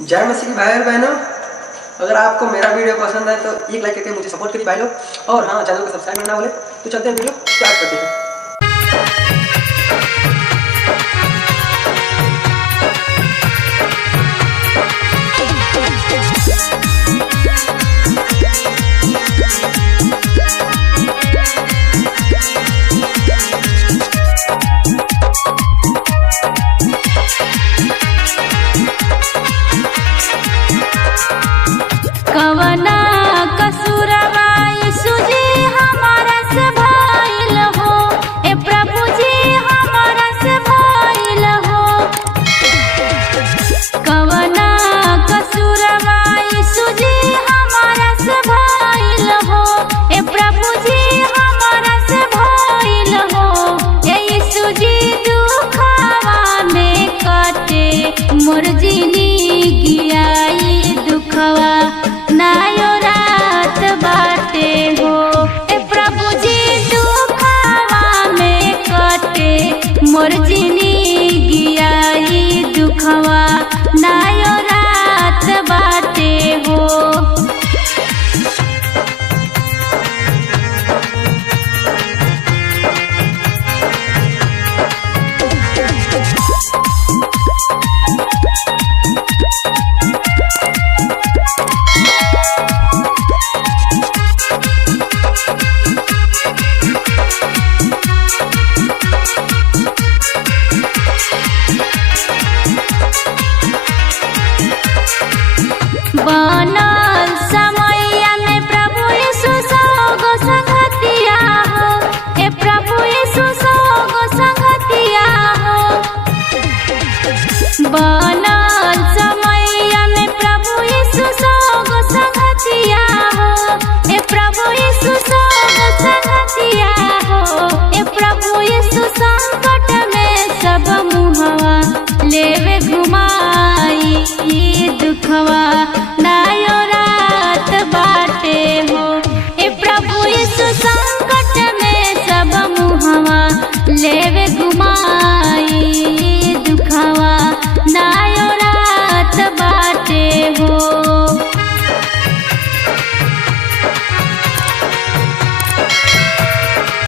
जय मसीह भाई और बहनों, अगर आपको मेरा वीडियो पसंद है तो एक लाइक करके मुझे सपोर्ट करिए भाई लोग। और हाँ, चैनल को सब्सक्राइब करना बोले तो चलते हैं, वीडियो स्टार्ट करते हैं। कवना कसूरवा यीशु जी हमारा से भइल हो, ए प्रभु जी हमारा से भइल हो। कवना कसूरवा यीशु जी हमारा से भइल हो, ए प्रभु जी हमारा से भइल हो। ए यीशु जी दुखवा में कटे मोर जिंदगी आई दुखवा नायो रात बाटे हो। ए प्रभु जी दुखवा में कटे मोर जिंदगी आई दुखवा नायो रात बाटे हो। बनल समैया में प्रभु यीशु सगो संगतिया हो, ए प्रभु यीशु सगो संगतिया हो। बनल समैया में प्रभु यीशु सगो संगतिया हो, ए प्रभु यीशु सगो संगतिया हो। ए प्रभु यीशु संकट में सब मुहवा लेवे घुमाई दुखवा नायो रात बाटे हो। ए प्रभु यीशु संकट में सब मुहवा लेवे घुमाई दुखवा नायो